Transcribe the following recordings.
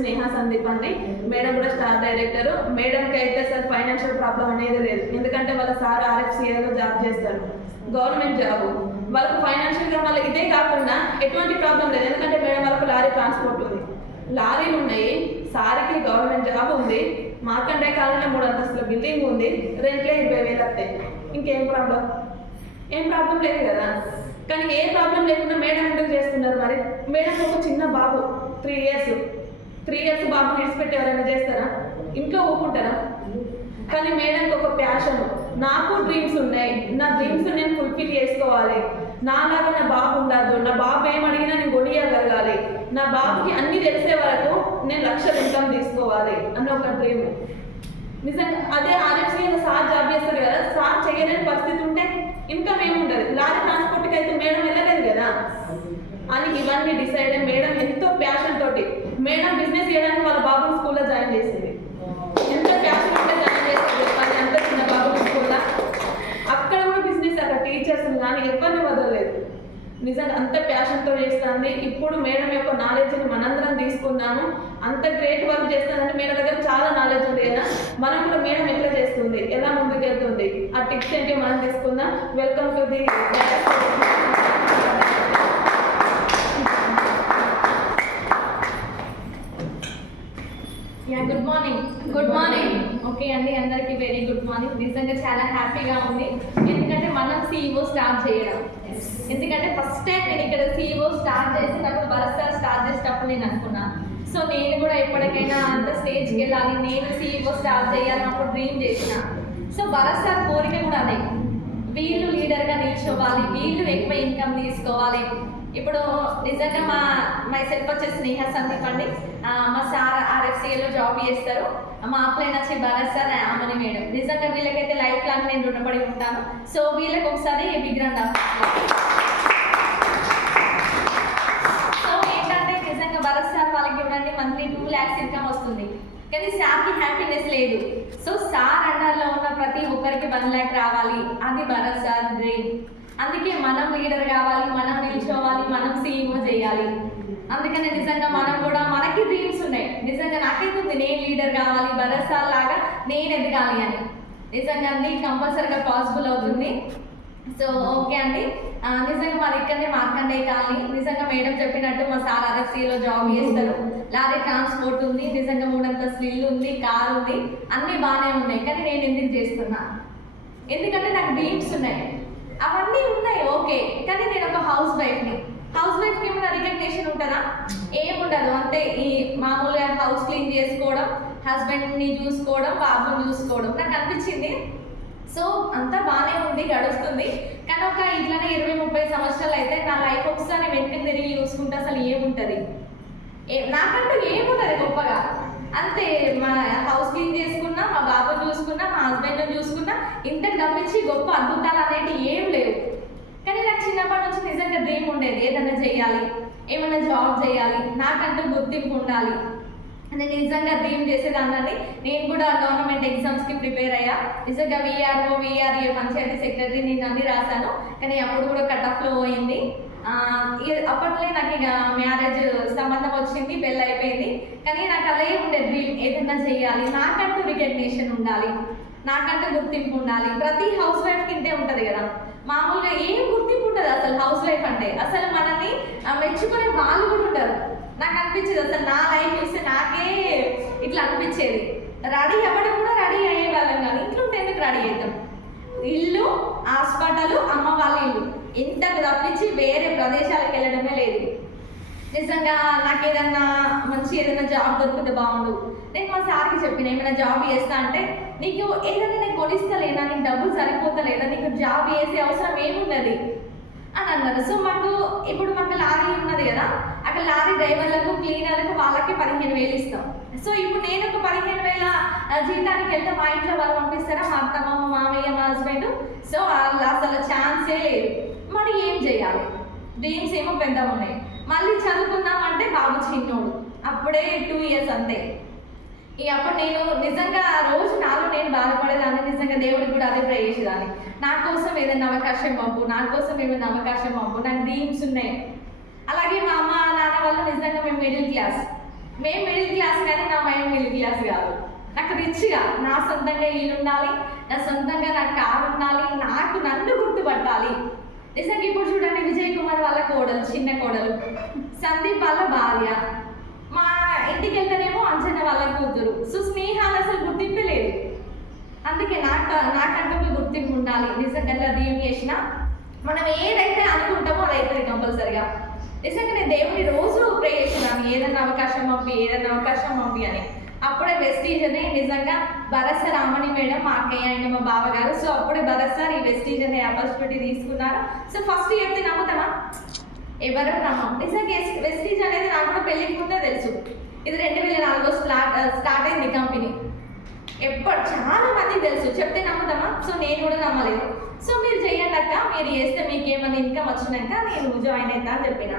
స్నేహ సందీప్ అండి. మేడం కూడా star director. మేడంకి అయితే సార్ ఫైనాన్షియల్ ప్రాబ్లం అనేది లేదు, ఎందుకంటే వాళ్ళ సార్ RFCAలో జాబ్ చేస్తారు, గవర్నమెంట్ జాబ్. వాళ్ళకు ఫైనాన్షియల్గా మళ్ళీ ఇదే కాకుండా ఎటువంటి ప్రాబ్లం లేదు, ఎందుకంటే మేడం వాళ్ళకు లారీ ట్రాన్స్పోర్ట్ ఉంది, లారీలు ఉన్నాయి, సార్కి గవర్నమెంట్ జాబ్ ఉంది, మార్కండే కాలనీలో 3 అంతస్తుల బిల్డింగ్ ఉంది, రెంట్లే 20,000 వస్తాయి. ఇంకేం ప్రాబ్లం? ఏం ప్రాబ్లం లేదు కదా. కానీ ఏ ప్రాబ్లం లేకుండా మేడం ఎందుకు చేస్తున్నారు మరి? మేడం ఒక చిన్న బాబు 3 ఇయర్స్ బాబు విడిచిపెట్టి ఎవరైనా చేస్తారా? ఇంట్లో ఊపుకుంటారా? కానీ మేడంకి ఒక ప్యాషన్, నాకు డ్రీమ్స్ ఉన్నాయి, నా డ్రీమ్స్ నేను ఫుల్ఫిల్ చేసుకోవాలి, నాలాగా నా బాబు ఉండదు, నా బాబు ఏమడిగినా నేను కొనియగలగాలి, నా బాబుకి అన్నీ తెలిసే వరకు నేను లక్షల ఇన్కమ్ తీసుకోవాలి అన్న ఒక డ్రీమ్. నిజంగా అదే RFCAలో సార్ జాబ్ చేస్తారు కదా, సార్ చేయలేని పరిస్థితి ఉంటే ఇన్కమ్ ఏముండదు, లారీ ట్రాన్స్పోర్ట్కి అయితే మేడం వెళ్ళలేదు కదా అని ఇవన్నీ డిసైడ్ అయ్యి మేడం ఎంతో ప్యాషన్ తోటి మేడం బిజినెస్ చేయడానికి వాళ్ళ బాబుని స్కూల్లో జాయిన్ చేసింది. ఎంత ప్యాషన్ ఉంటే జాయిన్ చేస్తుంది చెప్పాలి, అంత చిన్న బాబుని స్కూల్లో. అక్కడ కూడా బిజినెస్, అక్కడ టీచర్స్ కానీ ఎవరిని వదలలేదు. నిజంగా అంత ప్యాషన్తో చేస్తుంది. ఇప్పుడు మేడం యొక్క నాలెడ్జ్ని మనందరం తీసుకున్నాము. అంత గ్రేట్ వర్క్ చేస్తుందంటే మేడం దగ్గర చాలా నాలెడ్జ్ ఉంది కదా, మనం కూడా మేడం ఎట్లా చేస్తుంది, ఎలా ముందుకు వెళ్తుంది, ఆ టిప్స్ ఏంటి మనం తీసుకుందాం. Welcome to the good morning. Okay అండి, అందరికీ వెరీ గుడ్ మార్నింగ్. నిజంగా చాలా హ్యాపీగా ఉంది, ఎందుకంటే మనం CEO స్టార్ట్ చేయడం. ఎందుకంటే ఫస్ట్ టైం నేను ఇక్కడ CEO స్టార్ట్ చేసేటప్పుడు భరత్ సార్ స్టార్ట్ చేసేటప్పుడు నేను అనుకున్నా, సో నేను కూడా ఎప్పటికైనా అంత స్టేజ్కి వెళ్ళాలి, నేను CEO స్టార్ట్ చేయాలని అప్పుడు డ్రీమ్ చేసిన. సో భరత్ సార్ కోరిక కూడా అదే, వీళ్ళు లీడర్గా నిల్చోవాలి, వీళ్ళు ఎక్కువ ఇన్కమ్ తీసుకోవాలి. ఇప్పుడు నిజంగా మై సెల్ఫ్ వచ్చే స్నేహ సందీప్ అండి, మా సార్ RFCAలో జాబ్ చేస్తారు, మా అప్లైన్ వచ్చి భరత్ సార్, అమ్మని మేడం. నిజంగా వీళ్ళకైతే లైఫ్ లాంగ్ నేను రుణపడి ఉంటాను. సో వీళ్ళకి ఒకసారి బిగ్ రౌండ్ ఆఫ్. సో ఏంటంటే నిజంగా భరత్ సార్ వాళ్ళకి చూడండి మంత్లీ 2 lakhs ఇన్కమ్ వస్తుంది, కానీ సార్కి హ్యాపీనెస్ లేదు. సో సార్ అండర్లో ఉన్న ప్రతి ఒక్కరికి 1 lakh రావాలి, అది భరత్ సార్ డ్రీమ్. అందుకే మనం లీడర్ కావాలి, మనం నిల్చోవాలి, మనం CEO చేయాలి. అందుకనే నిజంగా మనం కూడా మనకి డ్రీమ్స్ ఉన్నాయి. నిజంగా నాకైతే ఉంది, నేను లీడర్ కావాలి, భరత్ సార్ లాగా నేను ఎదగాలి అని. నిజంగా అన్ని కంపల్సరీగా పాసిబుల్ అవుతుంది. సో ఓకే అండి, నిజంగా మాది ఇక్కడనే మార్కండే కాలనీ. నిజంగా మేడం చెప్పినట్టు మా సార్ RFCAలో జాబ్ చేస్తారు, లారీ ట్రాన్స్పోర్ట్ ఉంది, నిజంగా 3 అంతస్తుల ఇల్లు ఉంది, కారు ఉంది, అన్నీ బాగానే ఉన్నాయి. కానీ నేను ఎందుకు చేస్తున్నా? ఎందుకంటే నాకు డ్రీమ్స్ ఉన్నాయి, అవన్నీ ఉన్నాయి ఓకే, కానీ నేను ఒక హౌస్ వైఫ్ని. హౌస్ వైఫ్కి ఏమైనా రికగ్నేషన్ ఉంటుందా? ఏముండదు. అంతే, ఈ మామూలుగా హౌస్ క్లీన్ చేసుకోవడం, హస్బెండ్ని చూసుకోవడం, బాబుని చూసుకోవడం. నాకు అనిపించింది సో అంతా బాగానే ఉంది, గడుస్తుంది. కానీ ఒక ఇట్లనే 20-30 సంవత్సరాలు అయితే నా లైఫ్ ఒకసారి వెంటనే తిరిగి చూసుకుంటే అసలు ఏముంటుంది, నాకంటూ ఏముంటుంది గొప్పగా. అంతే, మా హౌస్ క్లీన్ చేసుకున్నా, మా బాబుని చూసుకున్నా, మా హస్బెండ్ని చూసుకున్నా, ఇంతకు తప్పించి గొప్ప అద్భుతాలు అనేవి ఏం లేవు. కానీ నాకు చిన్నప్పటి నుంచి నిజంగా డ్రీమ్ ఉండేది, ఏదైనా చేయాలి, ఏమైనా జాబ్ చేయాలి, నాకంటూ గుర్తింపు ఉండాలి. నేను నిజంగా డ్రీమ్ చేసేదాన్ని. నేను కూడా గవర్నమెంట్ ఎగ్జామ్స్కి ప్రిపేర్ అయ్యా. నిజంగా VRO, VRA, పంచాయతీ సెక్రటరీ నేను అన్ని రాశాను, కానీ అప్పుడు కూడా కట్-ఆఫ్లో పోయింది. అప్పట్లో నాకు ఇక మ్యారేజ్ సంబంధం వచ్చింది, పెళ్ళి అయిపోయింది. కానీ నాకు అదే ఉండే డ్రీమ్, ఏదైనా చేయాలి, నాకంటూ రికగ్నేషన్ ఉండాలి, నాకంటూ గుర్తింపు ఉండాలి. ప్రతి హౌస్ వైఫ్కి ఇంతే ఉంటుంది కదా, మామూలుగా ఏం గుర్తింపు ఉంటుంది అసలు హౌస్ వైఫ్ అంటే. అసలు మనల్ని మెచ్చుకునే వాళ్ళు కూడా ఉంటారు. నాకు అనిపించేది అసలు నా లైఫ్ చూస్తే నాకే ఇట్లా అనిపించేది. రెడీ అవ్వడం కూడా రెడీ అయ్యేవాళ్ళం కాదు, ఇంట్లో ఉంటే ఎందుకు రెడీ అవుతాం? ఇల్లు, హాస్పిటల్, అమ్మ వాళ్ళ ఇల్లు, ఇంతకు తప్పించి వేరే ప్రదేశాలకు వెళ్ళడమే లేదు. నిజంగా నాకు ఏదన్నా మంచి ఏదైనా జాబ్ దొరికితే బాగుండు. నేను మా సార్కి చెప్పిన, ఏమైనా జాబ్ చేస్తా అంటే, నీకు ఏదైనా నేను కొనిస్తలేనా, నీకు డబ్బులు సరిపోతలేదా, నీకు జాబ్ చేసే అవసరం ఏమున్నది అని అన్నారు. సో మాకు ఇప్పుడు మాకు లారీ ఉన్నది కదా, అక్కడ లారీ డ్రైవర్లకు, క్లీనర్లకు వాళ్ళకి 15,000 ఇస్తాం. సో ఇప్పుడు నేను ఒక 15,000 జీతానికి వెళ్తే మా ఇంట్లో వాళ్ళు పంపిస్తారా, మా అత్తమ్మ, మా మామయ్య, మా హస్బెండ్. సో అసలు ఛాన్సే లేదు. మరి ఏం చేయాలి? డ్రీమ్స్ ఏమో పెద్దగా ఉన్నాయి. మళ్ళీ చదువుకుందామంటే బాబు చిన్నోడు, అప్పుడే 2 years అంతే. అప్పుడు నేను నిజంగా రోజు నాలో నేను బాధపడేదాన్ని. నిజంగా దేవుడికి కూడా అదే ప్రే చేసేదాన్ని, నా కోసం ఏదైనా అవకాశం పంపు, నా కోసం ఏమైనా అవకాశం పంపు, నాకు డ్రీమ్స్ ఉన్నాయి. అలాగే మా అమ్మ నాన్న వాళ్ళు నిజంగా మేము మిడిల్ క్లాస్, మేము మిడిల్ క్లాస్ కానీ నా మైండ్ మిడిల్ క్లాస్ కాదు. నాకు రిచ్గా నా సొంతంగా ఇల్లు ఉండాలి, నా సొంతంగా నాకు కారు ఉండాలి, నాకు నన్ను గుర్తుపట్టాలి. నిజంగా ఇప్పుడు చూడండి, విజయ్ కుమార్ వాళ్ళ కోడలు, చిన్న కోడలు, సందీప్ వాళ్ళ భార్య, మా ఇంటికి వెళ్తేనేమో అంజన వాళ్ళ కూతురు. సో స్నేహాలు అసలు గుర్తింపే లేదు. అందుకే నాకంటూ ఒక గుర్తింపు ఉండాలి. నిజంగా దేవుని చేసిన మనం ఏదైతే అనుకుంటామో అది అవుతుంది కంపల్సరిగా. నిజంగా నేను దేవుని రోజు ప్రే చేస్తున్నాను, ఏదైనా అవకాశం పంపి అని. అప్పుడే వెస్టీజ్ అని నిజంగా భరత్ సార్, అమ్మని మేడం, మా అక్కయ్య ఆయన మా బావగారు. సో అప్పుడే భరత్ సార్ ఈ వెస్టీజ్ అనే ఆపర్చునిటీ తీసుకున్నారు. సో ఫస్ట్ చెప్తే నమ్ముతామా? ఎవరు నమ్మం. నిజంగా వెస్టీజ్ అనేది నాకు కూడా పెళ్ళికి ముందే తెలుసు. ఇది 2004 స్టార్ట్ అయింది కంపెనీ. చాలా మందికి తెలుసు, చెప్తే నమ్ముతామా? సో నేను కూడా నమ్మలేదు. సో మీరు చేయండి అక్క, మీరు చేస్తే మీకు ఏమైనా ఇన్కమ్ వచ్చినాక నేను జాయిన్ అవుతా అని చెప్పిన.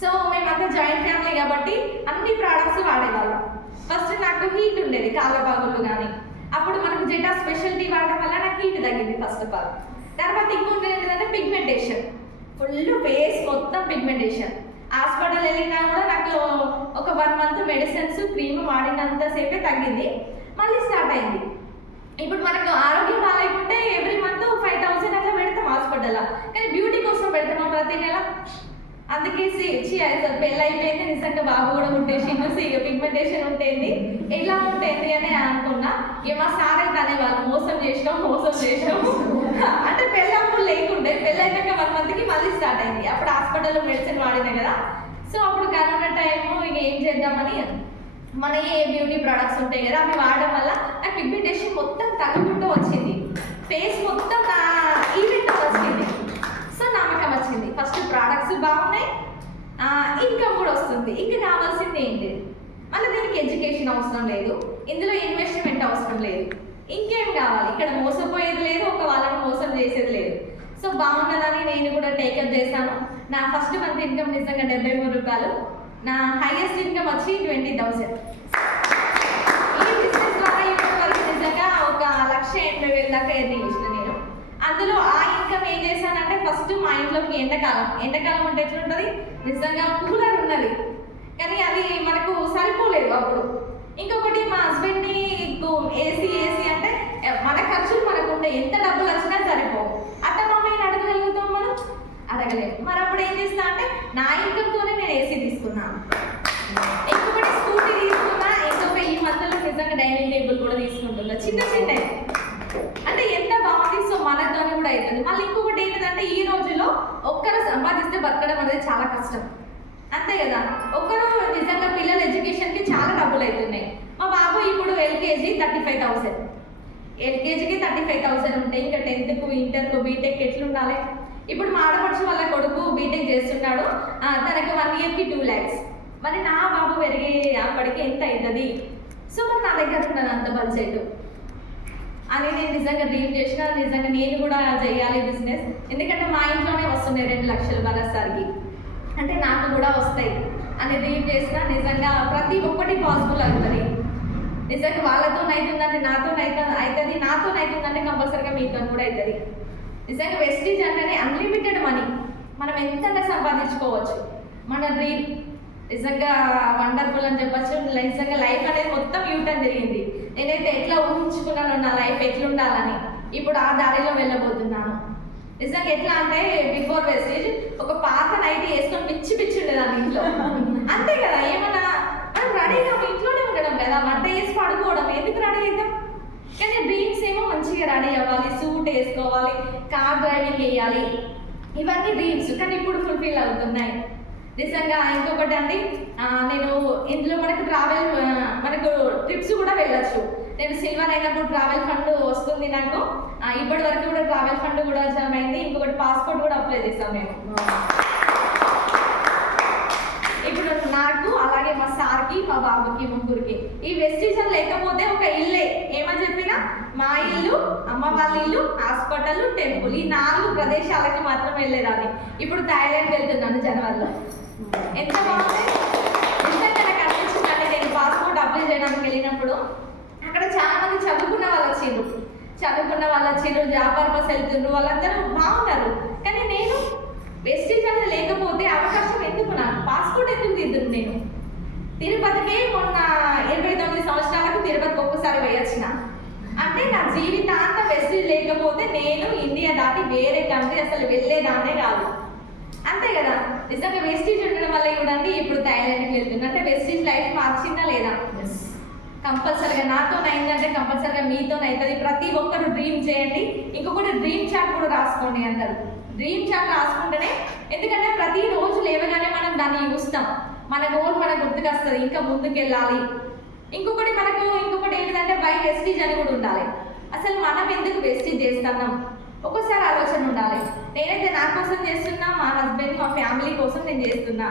సో మేమంతా జాయింట్ ఫ్యామిలీ కాబట్టి అన్ని ప్రోడక్ట్స్ వాడేవాళ్ళం. ఫస్ట్ నాకు హీట్ ఉండేది, కాళ్ళబాగులు కానీ. అప్పుడు మనకు జెటా స్పెషాలిటీ వాడడం వల్ల నాకు హీట్ తగ్గింది ఫస్ట్ ఆఫ్ ఆల్. తర్వాత ఇంకొకటి ఏంటంటే పిగ్మెంటేషన్, ఫుల్ ఫేస్ మొత్తం పిగ్మెంటేషన్. హాస్పిటల్ వెళ్ళినా కూడా నాకు ఒక 1 మంత్ మెడిసిన్స్ క్రీమ్ వాడినంతసేపే తగ్గింది, మళ్ళీ స్టార్ట్ అయింది. ఇప్పుడు మనకు ఆరోగ్యం బాగాలేకుంటే ఎవ్రీ మంత్ 5,000 అట్లా పెడతాం హాస్పిటల్లో, కానీ బ్యూటీ కోసం పెడతామా ప్రతి నెల? అందుకే పెళ్ళి అయిపోయింది, నిజంగా బాబు కూడా ఉంటేసి పిగ్మెంటేషన్ ఉంటుంది, ఎలా ఉంటుంది అని అనుకున్నా. మా సార్ అయితే అనేవాళ్ళు, మోసం చేసినాం అంటే పెళ్ళప్పుడు లేకుండే, పెళ్ళైనాక 1 మంత్కి మళ్ళీ స్టార్ట్ అయింది. అప్పుడు హాస్పిటల్లో మెడిసిన్ వాడినా కదా. సో అప్పుడు కరోనా టైము ఇక ఏం చేద్దామని మన ఏ బ్యూటీ ప్రొడక్ట్స్ ఉంటాయి కదా, అవి వాడడం వల్ల నాకు పిగ్మెంటేషన్ మొత్తం తగ్గుకుంటూ వచ్చింది, ఫేస్ మొత్తం నా ఈవెంట్ వచ్చింది. సో నమ్మకం వచ్చింది, ఫస్ట్ ప్రోడక్ట్స్ బాగున్నాయి, ఇన్కమ్ కూడా వస్తుంది. ఇంకా కావాల్సింది ఏంటి? మళ్ళీ దీనికి ఎడ్యుకేషన్ అవసరం లేదు, ఇందులో ఇన్వెస్ట్మెంట్ అవసరం లేదు, ఇంకేం కావాలి? ఇక్కడ మోసపోయేది లేదు, ఒక వాళ్ళని మోసం చేసేది లేదు. సో బాగున్నదని నేను కూడా టేకప్ చేశాను. నా ఫస్ట్ మంత్ ఇన్కమ్ నిజంగా 73 రూపాయలు, నా హైయెస్ట్ ఇన్కమ్ వచ్చి 20,000. ఈ బిజినెస్ ద్వారా ఇప్పటి వరకు నిజంగా 1,80,000 దాకా ఎర్నింగ్ చేసిన నేను. అందులో ఆ ఇన్కమ్ ఏం చేశానంటే, ఫస్ట్ మా ఇంట్లోకి ఎండాకాలం అంటే ఎట్లుంటుంది, నిజంగా కూలర్ ఉన్నది కానీ అది మనకు సరిపోలేదు అప్పుడు. ఇంకొకటి మా హస్బెండ్ని ఏసీ అంటే మన ఖర్చులు మనకు ఉంటే ఎంత డబ్బులు వచ్చినా సరిపోవు. అత్త మామయ్యని అడగగలుగుతాం మనం? అడగలేము. మరి అప్పుడు ఏం చేస్తా అంటే, నా ఇన్కమ్తోనే నేను ఏసీ తీసుకున్నాను, ఇంకొకటి స్కూటీ తీసుకున్నా, ఇంకొక ఈ మధ్యలో నిజంగా డైనింగ్ టేబుల్ కూడా తీసుకుంటున్నా, చిన్న అంటే ఎంత బాగుంది. సో మనతోనే కూడా అవుతుంది. మళ్ళీ ఇంకొకటి ఏంటంటే, ఈ రోజులో ఒక్కరు సంపాదిస్తే బతకడం అనేది చాలా కష్టం, అంతే కదా. ఒక్కరు నిజంగా పిల్లల ఎడ్యుకేషన్కి చాలా డబ్బులు అవుతున్నాయి. మా బాబు ఇప్పుడు ఎల్కేజీ 35,000, ఎల్కేజీకి 35,000 ఉంటాయి. ఇంకా 10th ఇంటర్కు బీటెక్ ఎట్లుండాలి? ఇప్పుడు మా ఆడపడుచు వాళ్ళ కొడుకు బీటెక్ చేస్తున్నాడు, తనకి 1 ఇయర్కి 2 lakhs. మరి నా బాబు పెరిగే అప్పటికి ఎంత అవుతుంది? సో మరి నా దగ్గర ఉన్నది అంత బడ్జెట్ అని నేను నిజంగా డ్రీమ్ చేసిన. నిజంగా నేను కూడా చేయాలి బిజినెస్, ఎందుకంటే మా ఇంట్లోనే వస్తున్నాయి 2 లక్షలు భరత్ సార్కి, అంటే నాకు కూడా వస్తాయి అని డ్రీమ్ చేసిన. నిజంగా ప్రతి ఒక్కటి పాసిబుల్ అవుతుంది. నిజంగా వాళ్ళతో అవుతుందంటే నాతో అవుతుంది, నాతో అవుతుందంటే కంపల్సరీగా మీతో కూడా అవుతుంది. నిజంగా వెస్టీజ్ అంటేనే అన్లిమిటెడ్ మనీ, మనం ఎంతగా సంపాదించుకోవచ్చు. మన డ్రీమ్ నిజంగా వండర్ఫుల్ అని చెప్పచ్చు. నిజంగా లైఫ్ అనేది మొత్తం యూటర్న్ జరిగింది. నేనైతే ఎట్లా ఊహించుకున్నాను నా లైఫ్ ఎట్లుండాలని, ఇప్పుడు ఆ దారిలో వెళ్ళబోతున్నాను. నిజంగా ఎట్లా అంటే, బిఫోర్ వెస్టేజ్ ఒక పాత నైట్ వేసుకొని పిచ్చి ఉండేదాన్ని ఇంట్లో, అంతే కదా. ఏమన్నా మనం రెడీగా ఇంట్లోనే ఉండడం కదా, వంట వేసి పడుకోవడం, ఎందుకు రెడీ అవుతాం? కానీ డ్రీమ్స్ ఏమో మంచిగా రెడీ అవ్వాలి, సూట్ వేసుకోవాలి, కార్ డ్రైవింగ్ వేయాలి, ఇవన్నీ డ్రీమ్స్. కానీ ఇప్పుడు ఫుల్ఫిల్ అవుతున్నాయి నిజంగా. ఇంకొకటి అండి, నేను ఇందులో మనకు ట్రిప్స్ కూడా వెళ్ళచ్చు. నేను సిల్వర్ అయినప్పుడు ట్రావెల్ ఫండ్ వస్తుంది నాకు, ఇప్పటి వరకు కూడా ట్రావెల్ ఫండ్ కూడా జమ అయింది. ఇంకొకటి పాస్పోర్ట్ కూడా అప్లై చేస్తాం మేము. ఇప్పుడు నాకు అలాగే మా సార్కి, మా బాబుకి, ముగ్గురికి ఈ వెస్టిజన్ లేకపోతే ఒక ఇల్లే, ఏమని చెప్పినా మా ఇల్లు, అమ్మ వాళ్ళ ఇల్లు, హాస్పిటల్, టెంపుల్, ఈ 4 ప్రదేశాలకి మాత్రం వెళ్ళేదాన్ని. ఇప్పుడు థాయిలాండ్ వెళ్తున్నాను జనవరిలో. ఎంత బాగుంది నిజంగా నాకు అనిపించిందంటే, నేను పాస్పోర్ట్ అప్లై చేయడానికి వెళ్ళినప్పుడు అక్కడ చాలా మంది చదువుకున్న వాళ్ళు వచ్చిండ్రు, జాబ్ పర్పస్ వెళ్తుండ్రు, వాళ్ళందరూ బాగున్నారు. కానీ నేను వెస్టిజ్ అనేది లేకపోతే అవకాశం ఎందుకు, నాకు పాస్పోర్ట్ ఎందుకు తీద్దును నేను? తిరుపతికి మొన్న 29 సంవత్సరాలకు తిరుపతికి ఒక్కసారి పోయొచ్చిన. అంటే నా జీవితాంత వెస్టీజ్ లేకపోతే నేను ఇండియా దాటి వేరే కంట్రీ అసలు వెళ్ళేదాన్నే కాదు. అంతే కదా, నిజంగా వెస్టీజ్ ఉండడం వల్ల చూడండి ఇప్పుడు థాయిలాండ్కి వెళ్తున్నా. అంటే వెస్టీజ్ లైఫ్ మార్చిందా లేదా? కంపల్సరిగా నాతో అయిందంటే కంపల్సరిగా మీతో అవుతుంది. ప్రతి ఒక్కరు డ్రీమ్ చేయండి. ఇంకొకటి డ్రీమ్ చాట్ కూడా రాసుకోండి అందరు. డ్రీమ్ చాట్ రాసుకుంటేనే, ఎందుకంటే ప్రతిరోజు లేవగానే మనం దాన్ని చూస్తాం, మన గోల్ మనకు గుర్తుకొస్తుంది, ఇంకా ముందుకెళ్ళాలి. ఇంకొకటి ఏంటంటే బై వెస్టీజ్ అని కూడా ఉండాలి. అసలు మనం ఎందుకు వెస్టీజ్ చేస్తున్నాం ఒక్కోసారి ఆలోచన ఉండాలి. నేనైతే నా కోసం చేస్తున్నా, మా హస్బెండ్ మా ఫ్యామిలీ కోసం నేను చేస్తున్నా.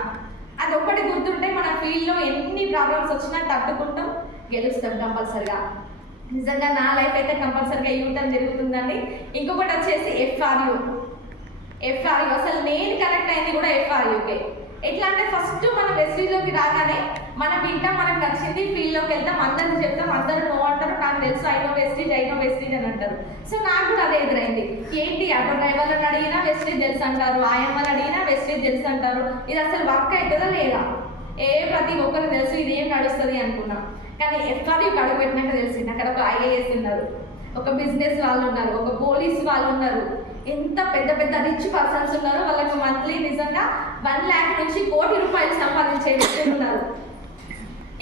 అది ఒక్కటి గుర్తుంటే మన ఫీల్డ్లో ఎన్ని ప్రాబ్లమ్స్ వచ్చినా తట్టుకుంటాం, గెలుస్తాం కంపల్సరిగా. నిజంగా నా లైఫ్ అయితే కంపల్సరిగా యూటర్న్ జరుగుతుందండి. ఇంకొకటి వచ్చేసి ఎఫ్ఆర్యూ. అసలు నేను కనెక్ట్ అయింది కూడా ఎఫ్ఆర్యూకే. ఎట్లా అంటే ఫస్ట్ మనం వెస్టీజ్లోకి రాగానే మనం వింటాం, మనకు నచ్చింది, ఫీల్డ్లోకి వెళ్తాం, అందరికీ చెప్తాం, అందరూ నో అంటారు, నాకు తెలుసు ఐ నో వెస్టీజ్ అని అంటారు. సో నాకు కూడా అదే ఎదురైంది. ఏంటి ఆటో డ్రైవర్లను అడిగినా వెస్టీజ్ తెలుసు అంటారు, ఆయమ్మని అడిగినా వెస్టీజ్ తెలుసు అంటారు. ఇది అసలు వర్క్ అవుతుందా లేదా? ప్రతి ఒక్కరు తెలుసు ఇది ఏం నడుస్తుంది అనుకున్నా. కానీ ఎఫ్ఆర్యూకి అడుగు పెట్టినాక తెలిసింది, అక్కడ ఒక ఐఏఎస్ ఉన్నారు, ఒక బిజినెస్ వాళ్ళు ఉన్నారు, ఒక పోలీస్ వాళ్ళు ఉన్నారు, ఎంత పెద్ద పెద్ద రిచ్ పర్సన్స్ ఉన్నారు. వాళ్ళకి మంత్లీ నిజంగా 1 lakh నుంచి 1 కోటి రూపాయలు సంపాదించే వ్యక్తులు ఉన్నారు.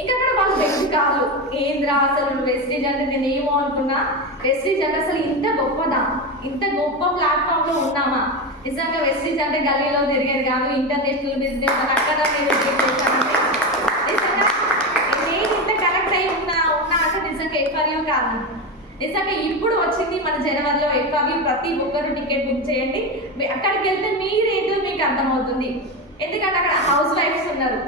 ఇంకా అక్కడ వాళ్ళు వ్యక్తి కాదు. ఏంద్రా అసలు వెస్టీజ్ అంటే నేను ఏమో అనుకున్నా, వెస్టీజ్ అంటే అసలు ఇంత గొప్పదా, ఇంత గొప్ప ప్లాట్ఫామ్లో ఉన్నామా? నిజంగా వెస్టీజ్ అంటే గల్లీలో తిరిగేది కాదు, ఇంటర్నేషనల్ బిజినెస్ అని అక్కడ నేను చేశానంటే నిజంగా నేను ఇంత కనెక్ట్ అయి ఉన్నా అంటే నిజంగా ఎఫ్ఆర్యూ కాదు. నిజంగా ఇప్పుడు వచ్చింది మన జనవరిలో ఎఫ్ఆర్యూ. ప్రతి ఒక్కరు టికెట్ బుక్ చేయండి. అక్కడికి వెళ్తే మీరేంటో మీకు అర్థమవుతుంది. ఎందుకంటే అక్కడ హౌస్ వైఫ్స్ ఉన్నారు,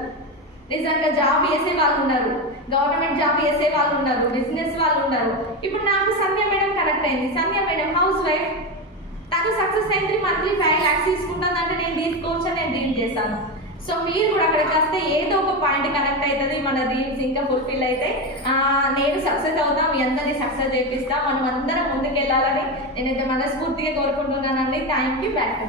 నిజంగా జాబ్ చేసే వాళ్ళు ఉన్నారు, గవర్నమెంట్ జాబ్ చేసే వాళ్ళు ఉన్నారు, బిజినెస్ వాళ్ళు ఉన్నారు. ఇప్పుడు నాకు సంధ్య మేడం కనెక్ట్ అయింది. సంధ్య మేడం హౌస్ వైఫ్, తను సక్సెస్ అయింది, మంత్లీ 5 lakhs తీసుకుంటుందంటే నేను తీసుకోవచ్చు అని నేను డ్రీమ్ చేశాను. సో మీరు కూడా అక్కడికి వస్తే ఏదో ఒక పాయింట్ కనెక్ట్ అవుతుంది, మన డ్రీమ్స్ ఇంకా ఫుల్ఫిల్ అయితే నేను సక్సెస్ అవుతాం, మీ అందరినీ సక్సెస్ చేపిస్తాం, మనం అందరం ముందుకెళ్ళాలని నేనైతే మనస్ఫూర్తిగా కోరుకుంటున్నానండి. Thank you. Back to